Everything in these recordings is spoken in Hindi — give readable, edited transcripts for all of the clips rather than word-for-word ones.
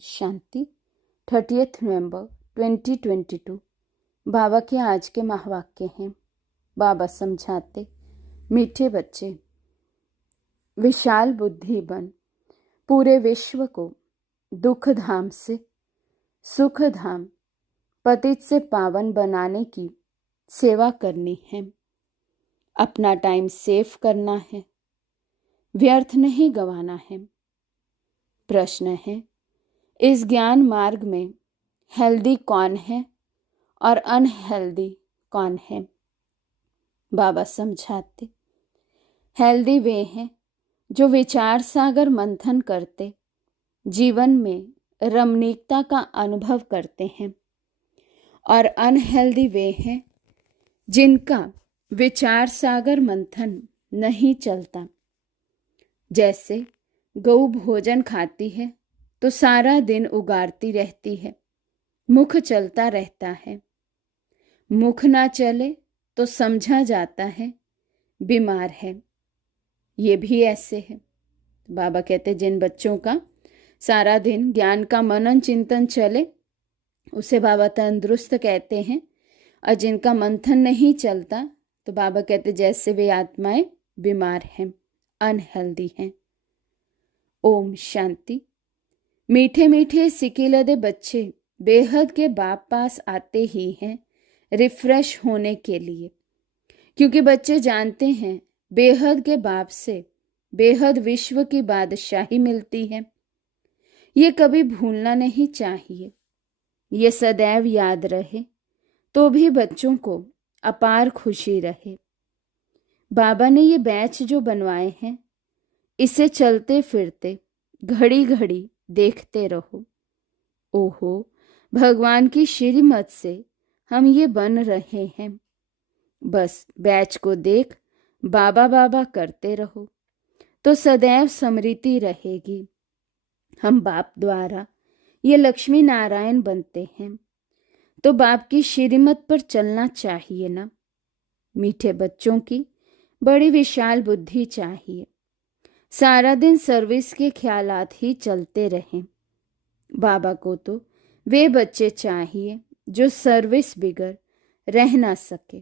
शांति। 30 नवंबर 2022 बाबा के आज के महावाक्य हैं। बाबा समझाते, मीठे बच्चे, विशाल बुद्धि बन पूरे विश्व को दुख धाम से सुख धाम, पतित से पावन बनाने की सेवा करनी है। अपना टाइम सेव करना है, व्यर्थ नहीं गंवाना है। प्रश्न है, इस ज्ञान मार्ग में हेल्दी कौन है और अनहेल्दी कौन है? बाबा समझाते, हेल्दी वे हैं जो विचार सागर मंथन करते जीवन में रमणीकता का अनुभव करते हैं, और अनहेल्दी वे हैं जिनका विचार सागर मंथन नहीं चलता। जैसे गऊ भोजन खाती है तो सारा दिन उगारती रहती है, मुख चलता रहता है। मुख ना चले तो समझा जाता है बीमार है। ये भी ऐसे है। बाबा कहते, जिन बच्चों का सारा दिन ज्ञान का मनन चिंतन चले उसे बाबा तंदुरुस्त कहते हैं, और जिनका मंथन नहीं चलता तो बाबा कहते जैसे वे आत्माएं बीमार हैं, अनहेल्दी हैं। ओम शांति। मीठे मीठे सिकिलदे बच्चे बेहद के बाप पास आते ही हैं रिफ्रेश होने के लिए, क्योंकि बच्चे जानते हैं बेहद के बाप से बेहद विश्व की बादशाही मिलती है। ये कभी भूलना नहीं चाहिए। ये सदैव याद रहे तो भी बच्चों को अपार खुशी रहे। बाबा ने ये बैच जो बनवाए हैं, इसे चलते फिरते घड़ी घड़ी देखते रहो। ओहो, भगवान की श्रीमत से हम ये बन रहे हैं। बस बैच को देख बाबा बाबा करते रहो तो सदैव स्मृति रहेगी। हम बाप द्वारा ये लक्ष्मी नारायण बनते हैं, तो बाप की श्रीमत पर चलना चाहिए ना। मीठे बच्चों की बड़ी विशाल बुद्धि चाहिए। सारा दिन सर्विस के ख्यालात ही चलते रहें। बाबा को तो वे बच्चे चाहिए जो सर्विस बिगर रह ना सके।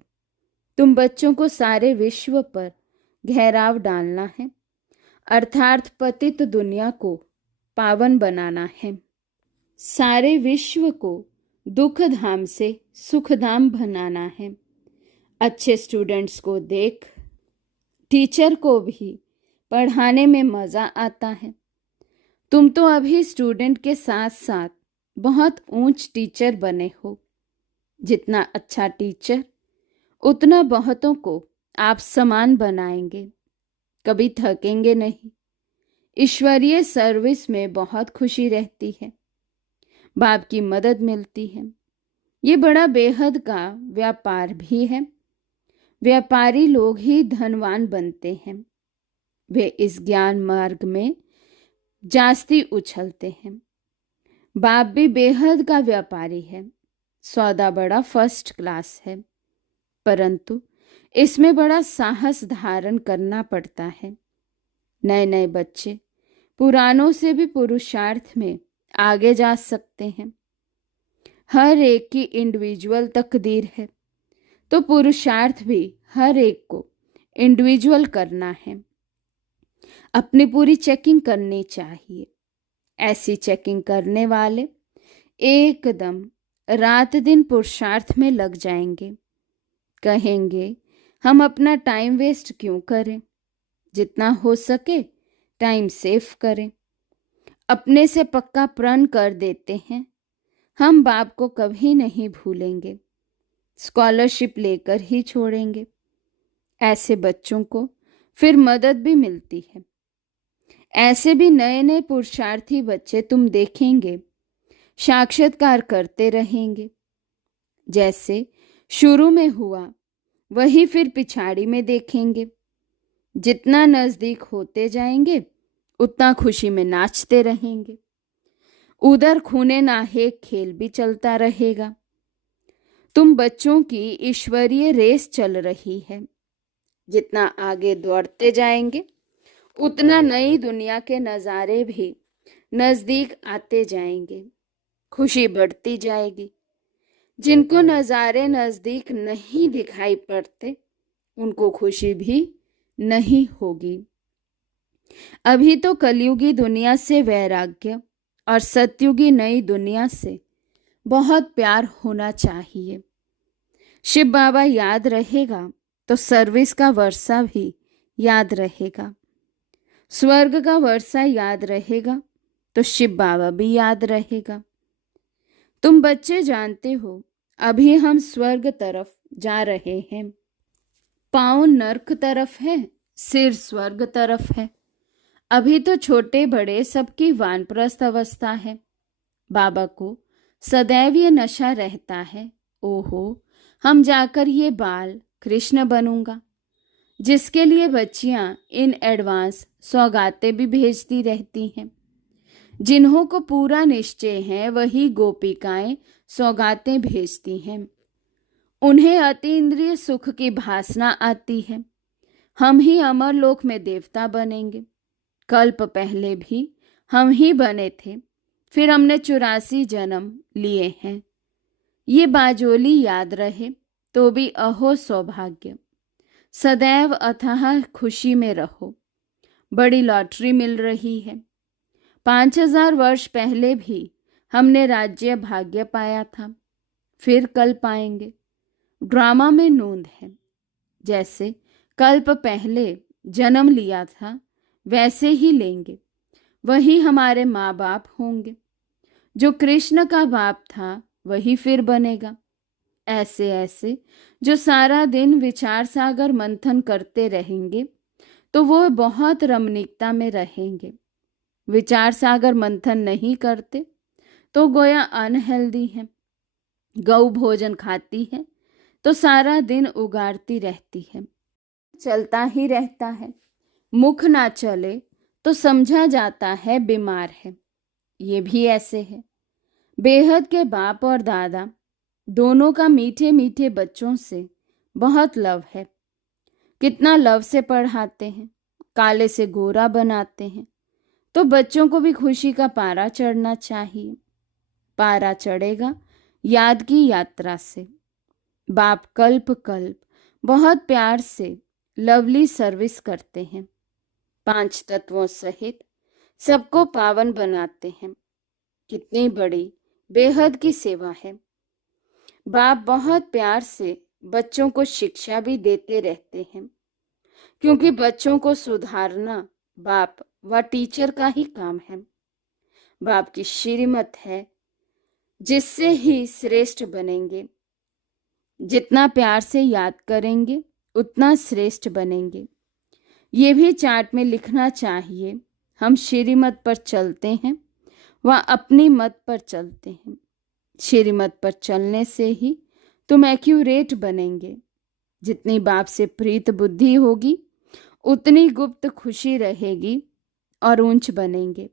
तुम बच्चों को सारे विश्व पर घेराव डालना है, अर्थात पतित दुनिया को पावन बनाना है। सारे विश्व को दुख धाम से सुख धाम बनाना है। अच्छे स्टूडेंट्स को देख टीचर को भी पढ़ाने में मज़ा आता है। तुम तो अभी स्टूडेंट के साथ साथ बहुत ऊंच टीचर बने हो। जितना अच्छा टीचर उतना बहुतों को आप समान बनाएंगे, कभी थकेंगे नहीं। ईश्वरीय सर्विस में बहुत खुशी रहती है, बाप की मदद मिलती है। ये बड़ा बेहद का व्यापार भी है। व्यापारी लोग ही धनवान बनते हैं। वे इस ज्ञान मार्ग में जास्ती उछलते हैं। बाप भी बेहद का व्यापारी है। सौदा बड़ा फर्स्ट क्लास है, परंतु इसमें बड़ा साहस धारण करना पड़ता है। नए नए बच्चे पुरानों से भी पुरुषार्थ में आगे जा सकते हैं। हर एक की इंडिविजुअल तकदीर है, तो पुरुषार्थ भी हर एक को इंडिविजुअल करना है। अपनी पूरी चेकिंग करनी चाहिए। ऐसी चेकिंग करने वाले एकदम रात दिन पुरुषार्थ में लग जाएंगे। कहेंगे हम अपना टाइम वेस्ट क्यों करें, जितना हो सके टाइम सेव करें। अपने से पक्का प्रण कर देते हैं, हम बाप को कभी नहीं भूलेंगे, स्कॉलरशिप लेकर ही छोड़ेंगे। ऐसे बच्चों को फिर मदद भी मिलती है। ऐसे भी नए नए पुरुषार्थी बच्चे तुम देखेंगे साक्षात्कार करते रहेंगे। जैसे शुरू में हुआ वही फिर पिछाड़ी में देखेंगे। जितना नजदीक होते जाएंगे उतना खुशी में नाचते रहेंगे। उधर खूने नाहे खेल भी चलता रहेगा। तुम बच्चों की ईश्वरीय रेस चल रही है। जितना आगे दौड़ते जाएंगे उतना नई दुनिया के नज़ारे भी नजदीक आते जाएंगे, खुशी बढ़ती जाएगी। जिनको नज़ारे नजदीक नहीं दिखाई पड़ते उनको खुशी भी नहीं होगी। अभी तो कलयुगी दुनिया से वैराग्य और सतयुगी नई दुनिया से बहुत प्यार होना चाहिए। शिव बाबा याद रहेगा तो सर्विस का वर्षा भी याद रहेगा। स्वर्ग का वर्षा याद रहेगा तो शिव बाबा भी याद रहेगा। तुम बच्चे जानते हो अभी हम स्वर्ग तरफ जा रहे हैं। पाँव नर्क तरफ है, सिर स्वर्ग तरफ है। अभी तो छोटे बड़े सबकी वानप्रस्थ अवस्था है। बाबा को सदैव ये नशा रहता है, ओहो हम जाकर ये बाल कृष्ण बनूंगा, जिसके लिए बच्चियां इन एडवांस सौगातें भी भेजती रहती हैं। जिन्हों को पूरा निश्चय है वही गोपिकाएं सौगातें भेजती हैं। उन्हें अतीन्द्रिय सुख की भासना आती है। हम ही अमरलोक में देवता बनेंगे। कल्प पहले भी हम ही बने थे, फिर हमने 84 जन्म लिए हैं। ये बाजोली याद रहे तो भी अहो सौभाग्य। सदैव अथाह खुशी में रहो। बड़ी लॉटरी मिल रही है। 5000 वर्ष पहले भी हमने राज्य भाग्य पाया था, फिर कल पाएंगे। ड्रामा में नूंद है। जैसे कल्प पहले जन्म लिया था वैसे ही लेंगे। वही हमारे माँ बाप होंगे। जो कृष्ण का बाप था वही फिर बनेगा। ऐसे ऐसे जो सारा दिन विचार सागर मंथन करते रहेंगे तो वो बहुत रमणीकता में रहेंगे। विचार सागर मंथन नहीं करते तो गोया अनहेल्दी है। गौ भोजन खाती है तो सारा दिन उगाड़ती रहती है, चलता ही रहता है। मुख ना चले तो समझा जाता है बीमार है। ये भी ऐसे है। बेहद के बाप और दादा दोनों का मीठे मीठे बच्चों से बहुत लव है। कितना लव से पढ़ाते हैं, काले से गोरा बनाते हैं। तो बच्चों को भी खुशी का पारा चढ़ना चाहिए। पारा चढ़ेगा याद की यात्रा से। बाप कल्प कल्प बहुत प्यार से लवली सर्विस करते हैं। 5 तत्वों सहित सबको पावन बनाते हैं। कितनी बड़ी बेहद की सेवा है। बाप बहुत प्यार से बच्चों को शिक्षा भी देते रहते हैं, क्योंकि बच्चों को सुधारना बाप व टीचर का ही काम है। बाप की श्रीमत है जिससे ही श्रेष्ठ बनेंगे। जितना प्यार से याद करेंगे उतना श्रेष्ठ बनेंगे। ये भी चार्ट में लिखना चाहिए। हम श्रीमत पर चलते हैं व अपनी मत पर चलते हैं। श्रीमत पर चलने से ही तुम एक्यूरेट बनेंगे। जितनी बाप से प्रीत बुद्धि होगी उतनी गुप्त खुशी रहेगी और ऊंच बनेंगे।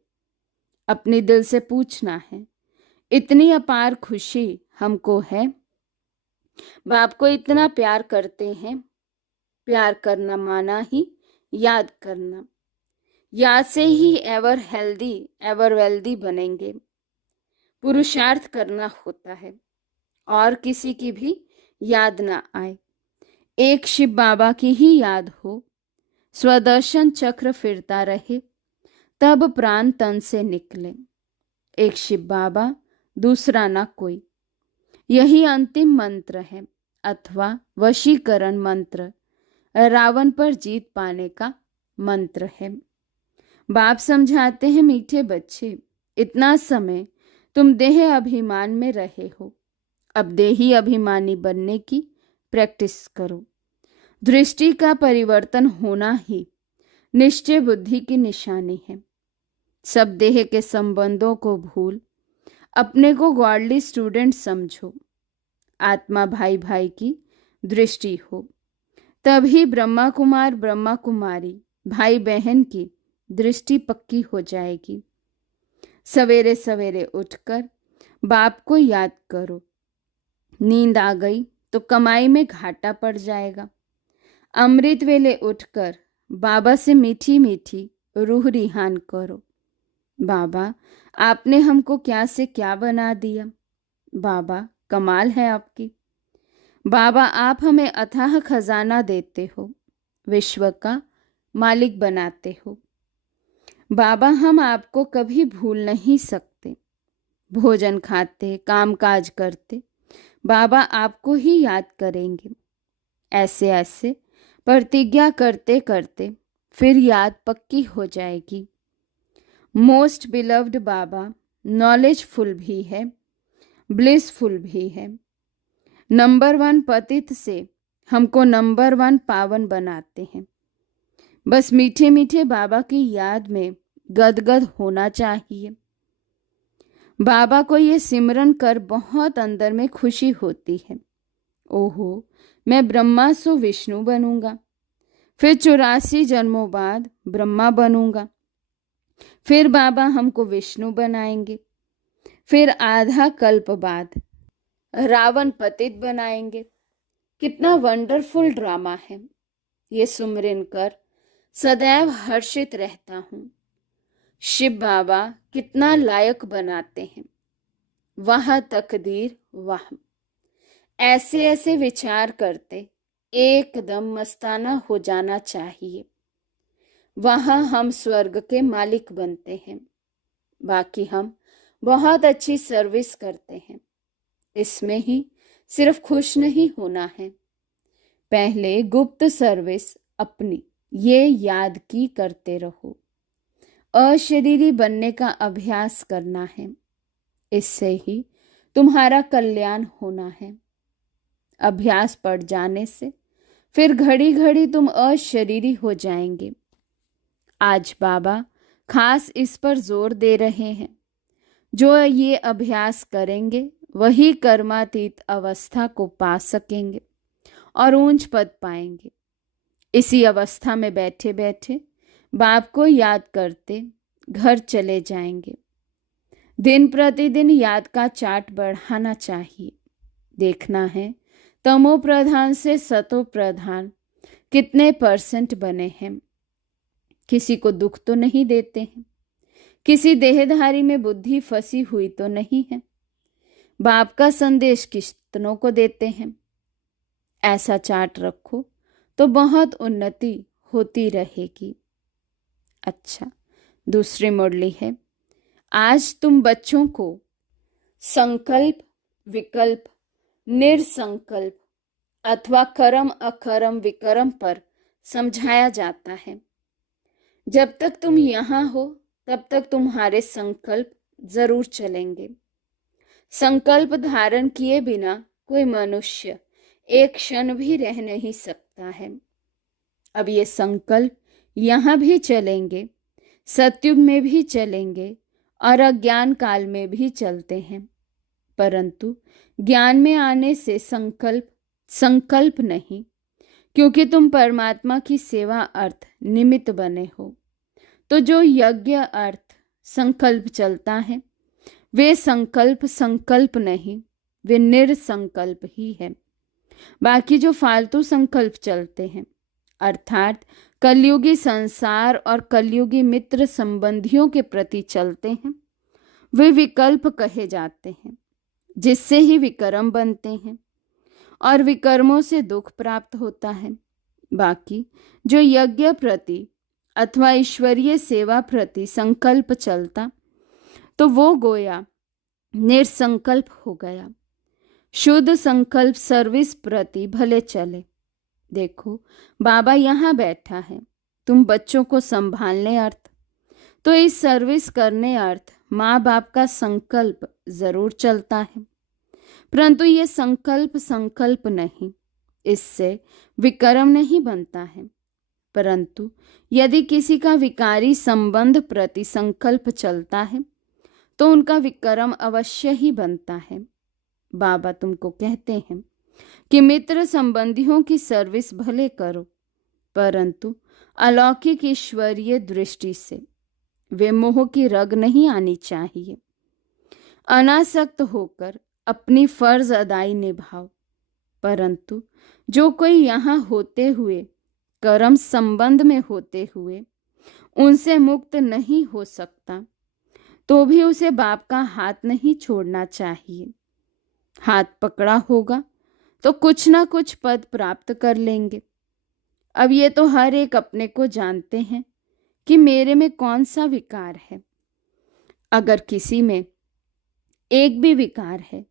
अपने दिल से पूछना है, इतनी अपार खुशी हमको है। बाप को इतना प्यार करते हैं। प्यार करना माना ही याद करना। याद से he ever healthy ever wealthy बनेंगे। पुरुषार्थ करना होता है और किसी की भी याद ना आए। एक शिव बाबा की ही याद हो। स्वदर्शन चक्र फिरता रहे तब प्राण तन से निकले। एक शिव बाबा दूसरा ना कोई। यही अंतिम मंत्र है अथवा वशीकरण मंत्र, रावण पर जीत पाने का मंत्र है। बाप समझाते हैं, मीठे बच्चे इतना समय तुम देह अभिमान में रहे हो, अब देही अभिमानी बनने की प्रैक्टिस करो। दृष्टि का परिवर्तन होना ही निश्चय बुद्धि की निशानी है। सब देह के संबंधों को भूल अपने को गॉडली स्टूडेंट समझो। आत्मा भाई भाई की दृष्टि हो, तभी ब्रह्मा कुमार ब्रह्मा कुमारी भाई बहन की दृष्टि पक्की हो जाएगी। सवेरे सवेरे उठकर बाप को याद करो। नींद आ गई तो कमाई में घाटा पड़ जाएगा। अमृत वेले उठकर बाबा से मीठी मीठी रूह रिहान करो। बाबा, आपने हमको क्या से क्या बना दिया। बाबा, कमाल है आपकी। बाबा, आप हमें अथाह खजाना देते हो, विश्व का मालिक बनाते हो। बाबा, हम आपको कभी भूल नहीं सकते। भोजन खाते, कामकाज करते, बाबा आपको ही याद करेंगे। ऐसे ऐसे प्रतिज्ञा करते करते फिर याद पक्की हो जाएगी। मोस्ट बिलव्ड बाबा नॉलेजफुल भी है, ब्लिसफुल भी है। नंबर 1 पतित से हमको नंबर 1 पावन बनाते हैं। बस मीठे मीठे बाबा की याद में गदगद होना चाहिए। बाबा को ये सिमरन कर बहुत अंदर में खुशी होती है। ओहो, मैं ब्रह्मा सो विष्णु बनूंगा, फिर 84 जन्मों बाद ब्रह्मा बनूंगा, फिर बाबा हमको विष्णु बनाएंगे, फिर आधा कल्प बाद रावण पतित बनाएंगे। कितना वंडरफुल ड्रामा है। ये सुमरन कर सदैव हर्षित रहता हूं। शिव बाबा कितना लायक बनाते हैं। वाह तकदीर वाह। ऐसे ऐसे विचार करते एकदम मस्ताना हो जाना चाहिए। वहां हम स्वर्ग के मालिक बनते हैं। बाकी हम बहुत अच्छी सर्विस करते हैं। इसमें ही सिर्फ खुश नहीं होना है, पहले गुप्त सर्विस अपनी ये याद की करते रहो। अशरीरी बनने का अभ्यास करना है, इससे ही तुम्हारा कल्याण होना है। अभ्यास पड़ जाने से फिर घड़ी घड़ी तुम अशरीरी हो जाएंगे। आज बाबा खास इस पर जोर दे रहे हैं। जो ये अभ्यास करेंगे वही कर्मातीत अवस्था को पा सकेंगे और ऊंच पद पाएंगे। इसी अवस्था में बैठे बैठे बाप को याद करते घर चले जाएंगे। दिन प्रतिदिन याद का चार्ट बढ़ाना चाहिए। देखना है तमो प्रधान से सतो प्रधान कितने % बने हैं। किसी को दुख तो नहीं देते हैं, किसी देहधारी में बुद्धि फंसी हुई तो नहीं है, बाप का संदेश कितनों को देते हैं। ऐसा चार्ट रखो तो बहुत उन्नति होती रहेगी। अच्छा, दूसरी मुरली है। आज तुम बच्चों को संकल्प, विकल्प, निरसंकल्प अथवा कर्म अकर्म विकर्म पर समझाया जाता है। जब तक तुम यहाँ हो तब तक तुम्हारे संकल्प जरूर चलेंगे। संकल्प धारण किए बिना कोई मनुष्य एक क्षण भी रह नहीं सकता है। अब ये संकल्प यहाँ भी चलेंगे, सतयुग में भी चलेंगे और अज्ञान काल में भी चलते हैं, परंतु ज्ञान में आने से संकल्प नहीं, क्योंकि तुम परमात्मा की सेवा अर्थ निमित्त बने हो। तो जो यज्ञ अर्थ संकल्प चलता है वे संकल्प नहीं, वे निरसंकल्प ही है। बाकी जो फालतू संकल्प चलते हैं अर्थात कलयुगी संसार और कलयुगी मित्र संबंधियों के प्रति चलते हैं, वे विकल्प कहे जाते हैं, जिससे ही विकर्म बनते हैं और विकर्मों से दुख प्राप्त होता है। बाकी जो यज्ञ प्रति अथवा ईश्वरीय सेवा प्रति संकल्प चलता तो वो गोया निरसंकल्प हो गया। शुद्ध संकल्प सर्विस प्रति भले चले। देखो बाबा यहाँ बैठा है, तुम बच्चों को संभालने अर्थ, तो इस सर्विस करने अर्थ माँ बाप का संकल्प जरूर चलता है, परंतु ये संकल्प नहीं, इससे विकर्म नहीं बनता है। परंतु यदि किसी का विकारी संबंध प्रति संकल्प चलता है तो उनका विकर्म अवश्य ही बनता है। बाबा तुमको कहते हैं कि मित्र संबंधियों की सर्विस भले करो, परंतु अलौकिक ईश्वरीय दृष्टि से वे मोह की रग नहीं आनी चाहिए। अनासक्त होकर अपनी फर्ज अदाई निभाओ, परंतु जो कोई यहाँ होते हुए कर्म संबंध में होते हुए उनसे मुक्त नहीं हो सकता, तो भी उसे बाप का हाथ नहीं छोड़ना चाहिए। हाथ पकड़ा होगा तो कुछ ना कुछ पद प्राप्त कर लेंगे। अब ये तो हर एक अपने को जानते हैं कि मेरे में कौन सा विकार है। अगर किसी में एक भी विकार है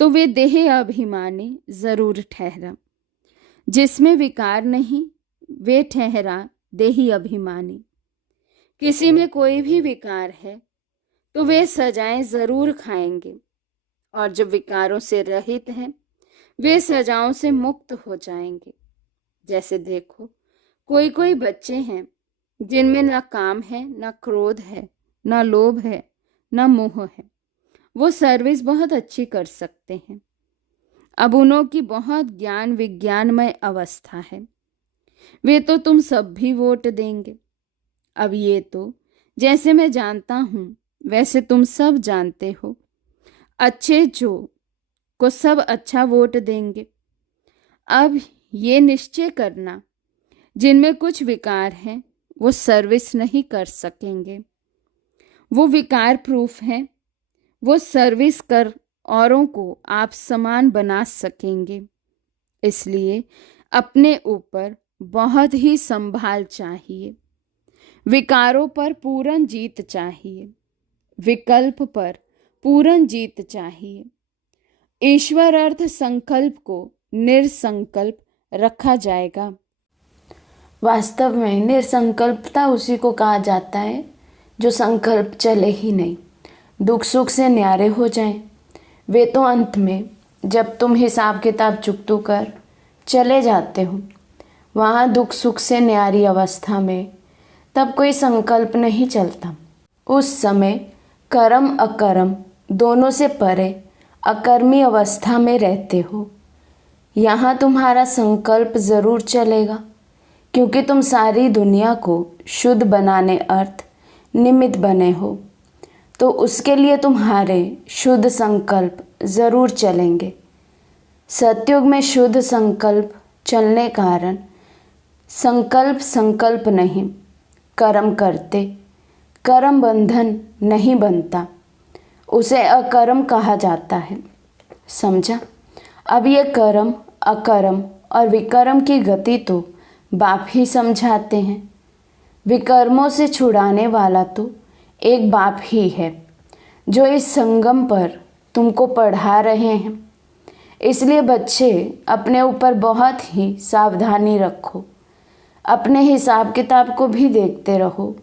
तो वे देह अभिमानी जरूर ठहरा। जिसमें विकार नहीं वे ठहरा देही अभिमानी। किसी में कोई भी विकार है तो वे सजाएं जरूर खाएंगे, और जो विकारों से रहित हैं वे सजाओं से मुक्त हो जाएंगे। जैसे देखो, कोई कोई बच्चे हैं जिनमें ना काम है, ना क्रोध है, ना लोभ है, ना मोह है। वो सर्विस बहुत अच्छी कर सकते हैं। अब उन्हों की बहुत ज्ञान विज्ञानमय अवस्था है। वे तो तुम सब भी वोट देंगे। अब ये तो जैसे मैं जानता हूं वैसे तुम सब जानते हो। अच्छे जो को सब अच्छा वोट देंगे। अब ये निश्चय करना, जिनमें कुछ विकार हैं वो सर्विस नहीं कर सकेंगे। वो विकार प्रूफ हैं। वो सर्विस कर औरों को आप समान बना सकेंगे। इसलिए अपने ऊपर बहुत ही संभाल चाहिए। विकारों पर पूर्ण जीत चाहिए। विकल्प पर पूर्ण जीत चाहिए। ईश्वर अर्थ संकल्प को निरसंकल्प रखा जाएगा। वास्तव में निरसंकल्पता उसी को कहा जाता है जो संकल्प चले ही नहीं, दुख सुख से न्यारे हो जाएं। वे तो अंत में जब तुम हिसाब किताब चुकतू कर चले जाते हो वहाँ दुख सुख से न्यारी अवस्था में, तब कोई संकल्प नहीं चलता। उस समय कर्म अकर्म दोनों से परे अकर्मी अवस्था में रहते हो। यहाँ तुम्हारा संकल्प ज़रूर चलेगा, क्योंकि तुम सारी दुनिया को शुद्ध बनाने अर्थ निमित्त बने हो। तो उसके लिए तुम्हारे शुद्ध संकल्प ज़रूर चलेंगे। सतयुग में शुद्ध संकल्प चलने कारण संकल्प नहीं कर्म करते, कर्म बंधन नहीं बनता, उसे अकर्म कहा जाता है। समझा? अब ये कर्म अकर्म और विकर्म की गति तो बाप ही समझाते हैं। विकर्मों से छुड़ाने वाला तो एक बाप ही है जो इस संगम पर तुमको पढ़ा रहे हैं। इसलिए बच्चे अपने ऊपर बहुत ही सावधानी रखो। अपने हिसाब किताब को भी देखते रहो।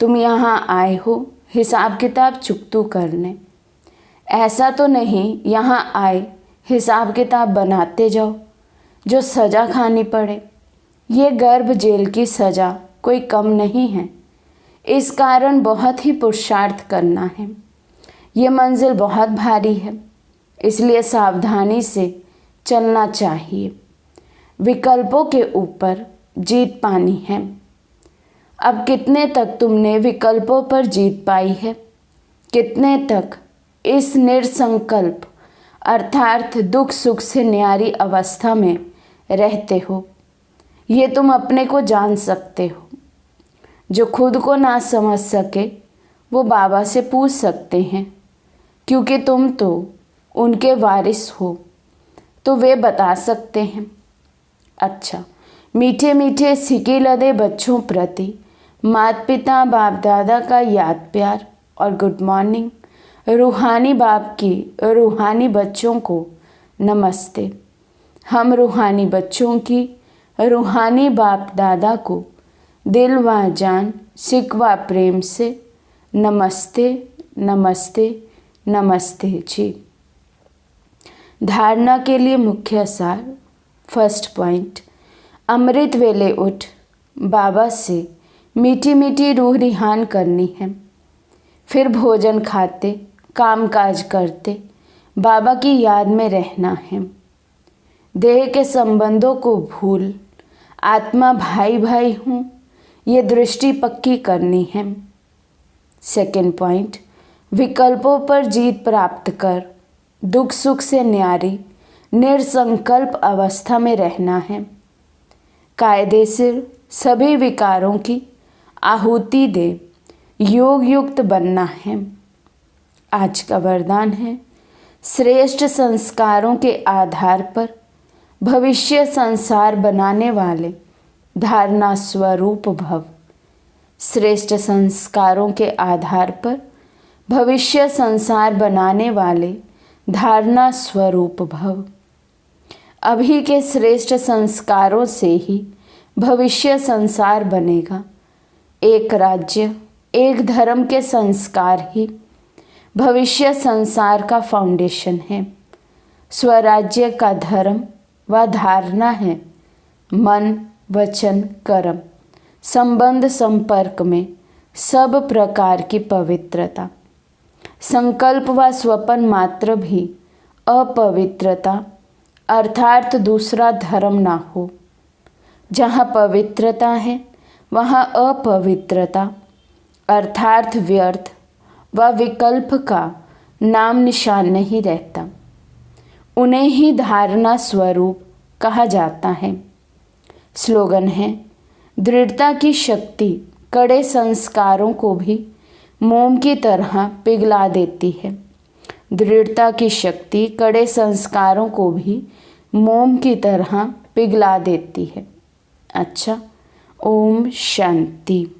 तुम यहाँ आए हो हिसाब किताब चुकतू करने। ऐसा तो नहीं यहाँ आए हिसाब किताब बनाते जाओ जो सज़ा खानी पड़े। ये गर्भ जेल की सज़ा कोई कम नहीं है। इस कारण बहुत ही पुरुषार्थ करना है। ये मंजिल बहुत भारी है, इसलिए सावधानी से चलना चाहिए। विकल्पों के ऊपर जीत पानी है। अब कितने तक तुमने विकल्पों पर जीत पाई है? कितने तक इस निरसंकल्प अर्थात दुख सुख से न्यारी अवस्था में रहते हो? ये तुम अपने को जान सकते हो। जो खुद को ना समझ सके वो बाबा से पूछ सकते हैं, क्योंकि तुम तो उनके वारिस हो, तो वे बता सकते हैं। अच्छा, मीठे मीठे सिके लदे बच्चों प्रति माता पिता बाप दादा का याद प्यार और गुड मॉर्निंग। रूहानी बाप की रूहानी बच्चों को नमस्ते। हम रूहानी बच्चों की रूहानी बाप दादा को दिल व जान सिकवा प्रेम से नमस्ते नमस्ते नमस्ते जी। धारणा के लिए मुख्य सार। फर्स्ट पॉइंट, अमृत वेले उठ बाबा से मीठी मीठी रूह रिहान करनी है। फिर भोजन खाते काम काज करते बाबा की याद में रहना है। देह के संबंधों को भूल आत्मा भाई भाई हूँ ये दृष्टि पक्की करनी है। सेकंड पॉइंट, विकल्पों पर जीत प्राप्त कर दुख सुख से न्यारी निरसंकल्प अवस्था में रहना है। कायदे से सभी विकारों की आहुति दे योग युक्त बनना है। आज का वरदान है, श्रेष्ठ संस्कारों के आधार पर भविष्य संसार बनाने वाले धारणा स्वरूप भव। श्रेष्ठ संस्कारों के आधार पर भविष्य संसार बनाने वाले धारणा स्वरूप भव। अभी के श्रेष्ठ संस्कारों से ही भविष्य संसार बनेगा। एक राज्य एक धर्म के संस्कार ही भविष्य संसार का फाउंडेशन है। स्वराज्य का धर्म व धारणा है मन वचन कर्म संबंध संपर्क में सब प्रकार की पवित्रता। संकल्प व स्वपन मात्र भी अपवित्रता अर्थात दूसरा धर्म ना हो। जहाँ पवित्रता है वहाँ अपवित्रता अर्थात व्यर्थ व विकल्प का नाम निशान नहीं रहता। उन्हें ही धारणा स्वरूप कहा जाता है। स्लोगन है, दृढ़ता की शक्ति कड़े संस्कारों को भी मोम की तरह पिघला देती है। दृढ़ता की शक्ति कड़े संस्कारों को भी मोम की तरह पिघला देती है। अच्छा, ओम शांति।